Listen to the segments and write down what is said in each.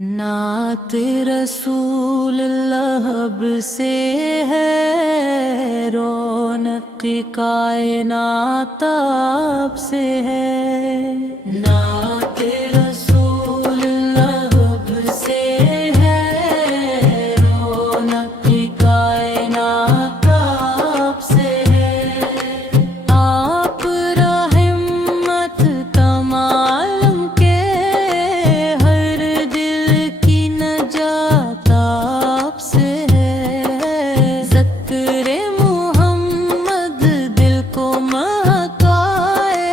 نعت رسول لب سے ہے، رونق کائنات آپ سے ہے۔ نعت رسول لب سے ہے، رونق کائنات آپ سے ہے۔ آپ رحمت تمام کے، ہر دل کی نجات آپ سے ہے۔ ذکر محمد دل کو مہکائے،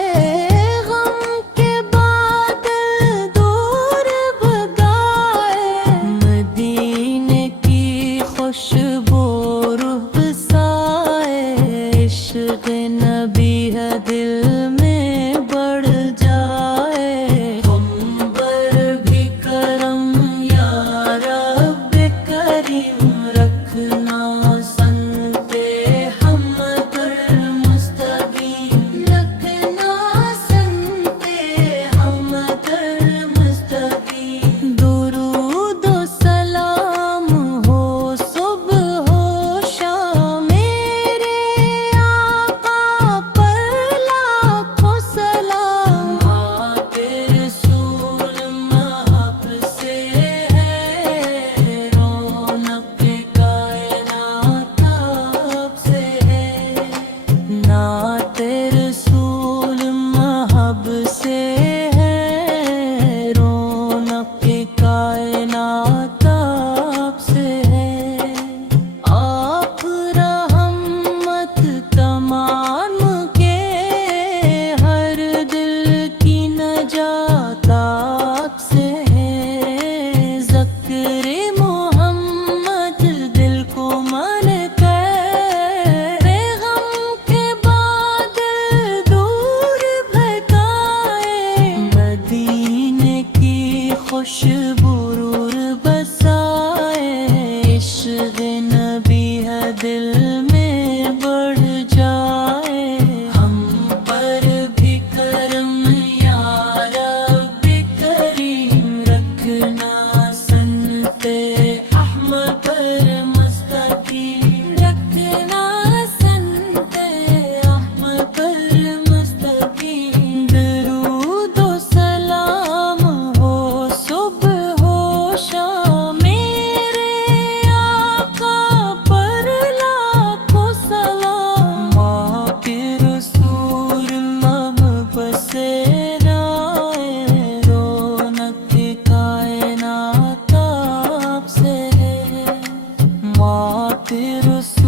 غم کے بادل دور بھگائے۔ مدینے کی خوشبو روح بسائے، عشق نبی ہے دل میں بڑھ جائے۔ ہم پر بھی کرم یا رب کریم، رکھنا سنتے ہم پر مستقیم، رکھنا سنتے ہم پر مستقیم۔ درود و سلام ہو صبح ہو شام، میرے آقا پر لاکھوں سلام۔ آپ رسول محب سے ہے، رونق کائنات آپ سے ہے۔ نعت رسول محب سے ہے، رونق کائنات آپ سے ہے۔ آپ رحمت تمام کے، ہر دل کی نجات آپ سے ہے۔ ذکر محمد دل کو من کرے، غم کے بادل دور بھگائے۔ مدینے کی خوشبو روح بسائے، عشق نبی ہے دل میں بڑھ جائے۔ ہم پر بھی کرم یا رب کریم، رکھنا سنتے احمد پر مستقیم، رکھنا سنتے احمد پر مستقیم۔ درود و سلام ہو صبح ہو شام، میرے آقا پر لاکھوں سلام۔ آپ رسول محب سے ہے، رونق کائنات آپ سے ہے۔ آپ رسول